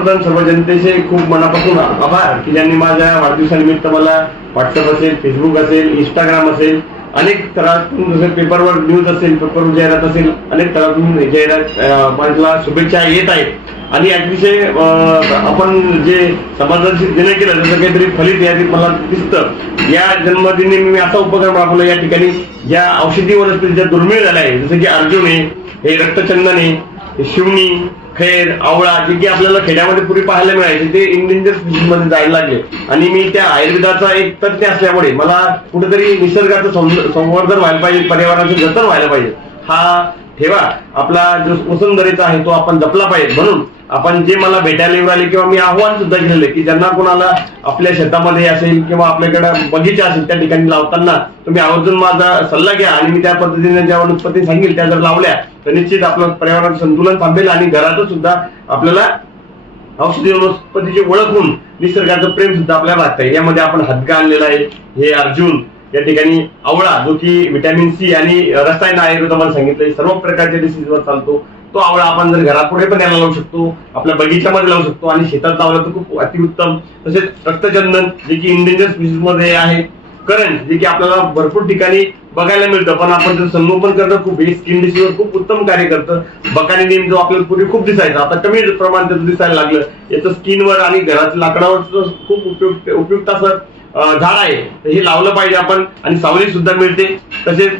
प्रधान सर्व जनतेचे खूप मनापासून आभार की ज्यांनी माझ्या वाढदिवसानिमित्त मला व्हॉट्सअप असेल फेसबुक असेल इंस्टाग्राम असेल अनेक तळातून जसं पेपरवर न्यूज असेल पेपरवर जाहिरात असेल अनेक तळातून जाहिरात अं, शुभेच्छा येत आहेत. आणि अतिशय आपण जे समाजाशी जेणे केलं जसं काहीतरी फलित यादीत मला दिसतं या जन्मदिनी मी असा उपक्रम राबवला या ठिकाणी ज्या औषधी वनस्पती ज्या दुर्मिळ झाल्या आहे जसं की अर्जुन आहे हे रक्तचंदन आहे शिवणी खेड आवळा जे की आपल्याला खेड्यामध्ये पूर्वी पाहायला मिळायचे ते इंडियनमध्ये जायला लागले. आणि मी त्या आयुर्वेदाचा एक तज्ञ असल्यामुळे मला कुठेतरी निसर्गाचं संवर्धन व्हायला पाहिजे पर्यावरणाचं जतन व्हायला पाहिजे. हा ठेवा आपला जो वसुंधरेचा आहे तो आपण जपला पाहिजे. म्हणून आपण जे मला भेटायला मिळाले आले किंवा मी आव्हान सुद्धा केलेलं आहे की ज्यांना कोणाला आपल्या शेतामध्ये असेल किंवा आपल्याकडे बगीचा असेल त्या ठिकाणी लावताना तुम्ही आवर्जून माझा सल्ला घ्या आणि मी त्या पद्धतीने ज्या वनस्पती सांगेल त्या जर लावल्या तर निश्चित आपलं पर्यावरण संतुलन थांबेल आणि घरातच सुद्धा आपल्याला औषधी वनस्पतीची ओळख होऊन निसर्गाचं प्रेम सुद्धा आपल्याला लागतं यामध्ये आपण हदका आणलेला आहे हे अर्जुन या ठिकाणी आवळा जो की व्हिटॅमिन सी आणि रसायन आहे तुम्हाला सांगितलं सर्व प्रकारच्या डिसीजवर चालतो. तो आवळा आपण जर घरात पुढे पण याला लावू शकतो आपल्या बगीच्यामध्ये लावू शकतो आणि शेतात लावला तर खूप अतिउत्तम. तसेच रक्तचंदन जे की इंडियन स्पीसीजमध्ये आहे करंट जे की आपल्याला भरपूर ठिकाणी बघायला मिळतं. पण आपण त्याचं संगोपन करणं खूप हे स्किन डिसीजवर खूप उत्तम कार्य करतं. बकानी नेम जो आपल्याला पूर्वी खूप दिसायचा आता कमी प्रमाणात त्याचं दिसायला लागलं. याचं स्किनवर आणि घराच्या लाकडावर खूप उपयुक्त उपयुक्त असं झाड आहे. हे लावलं पाहिजे आपण आणि सावली सुद्धा मिळते. तसेच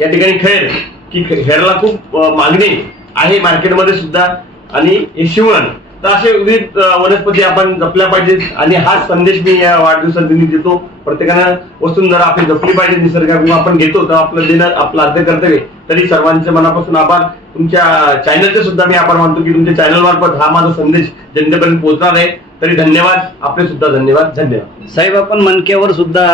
या ठिकाणी खेळ की खेळला खूप मागणी आहे मार्केटमध्ये सुद्धा. आणि हे शिवण. तर असे विविध वनस्पती आपण जपल्या पाहिजेत. आणि हाच संदेश मी या वाढदिवसात देतो. प्रत्येकानं वसुंधरा आपली जपली पाहिजे निसर्गाकडून आपण घेतो तर आपलं देणं आपलं अर्ध कर्तव्य. तरी सर्वांचे मनापासून आभार. तुमच्या चॅनलचे सुद्धा मी आभार मानतो की तुमच्या चॅनल मार्फत हा माझा संदेश जनतेपर्यंत पोहोचणार आहे. तरी धन्यवाद. आपले सुद्धा धन्यवाद. धन्यवाद. साहेब आपण मनक्यावर सुद्धा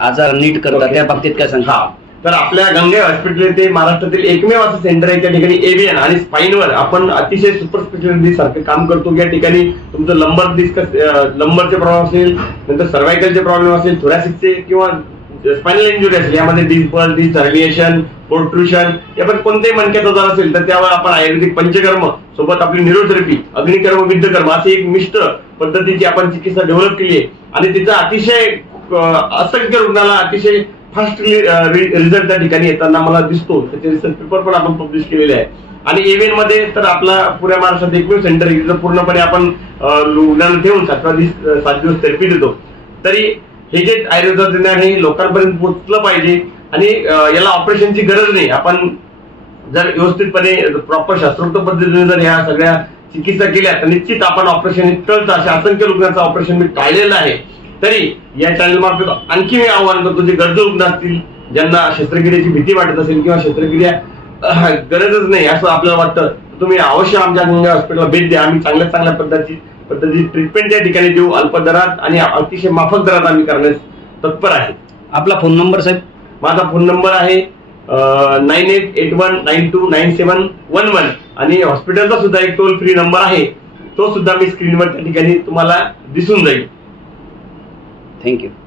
आजार नीट करतात. त्या बाबतीत काय सांगता? हा. तर आपल्या गंगे हॉस्पिटल ते महाराष्ट्रातील एकमेव असं सेंटर आहे. त्या ठिकाणी एव्हियन आणि स्पाईनवर आपण अतिशय सुपर स्पेशालिटी सारखं काम करतो या ठिकाणी तुमचं लंबर डिस्कस लंबरचे प्रॉब्लेम असेल नंतर सर्वायकलचे प्रॉब्लेम असेल थोरॅसिकचे किंवा स्पायनल इंजुरी असेल यामध्ये डिस्बल डिस हर्निएशन पोर्ट्रुशन यापैकी कोणतेही मणक्याचा आजार असेल तर त्यावर आपण आयुर्वेदिक पंचकर्म सोबत आपली न्यूरोथेरपी अग्निकर्म विद्धकर्म अशी एक मिश्र पद्धतीची आपण चिकित्सा डेव्हलप केली आहे. आणि तिचा अतिशय असंख्य रुग्णाला अतिशय फर्स्ट रिझल्ट uh, त्या ठिकाणी येताना मला दिसतो. त्याचे रिसर्च पेपर पण आपण पब्लिश केलेले आहे. आणि इव्हेंटमध्ये तर आपला पुऱ्या महाराष्ट्रात एकमेव सेंटर आहे पूर्णपणे आपण रुग्णांना ठेवून सातवा दिवस सात दिवस थेरपी देतो. तरी हे जे आयुर्वेदाचं ज्ञान हे लोकांपर्यंत पोहोचलं पाहिजे. आणि याला ऑपरेशनची गरज नाही. आपण जर व्यवस्थितपणे प्रॉपर शास्त्रोक्त पद्धतीने जर ह्या सगळ्या चिकित्सा केल्या तर निश्चित आपण ऑपरेशन टळतं. अशा असंख्य रुग्णांचं ऑपरेशन मी टाळलेलं आहे. तरी या चॅनल मार्फत आणखी मी आव्हान करतो जे गरजू रुग्ण असतील ज्यांना शस्त्रक्रियेची भीती वाटत असेल किंवा शस्त्रक्रिया गरजच नाही असं आपल्याला वाटतं तुम्ही अवश्य आमच्या गंगा हॉस्पिटलला भेट द्या. आम्ही चांगल्या चांगल्या पद्धतीची पद्धतीची ट्रीटमेंट त्या ठिकाणी देऊ. अल्प दरात आणि अतिशय माफक दरात आम्ही करण्यास तत्पर आहे. आपला फोन नंबर साहेब? माझा फोन नंबर आहे nine eight eight one nine two nine seven one one आणि हॉस्पिटलचा सुद्धा एक टोल फ्री नंबर आहे. तो सुद्धा मी स्क्रीनवर त्या ठिकाणी तुम्हाला दिसून जाईल. Thank you.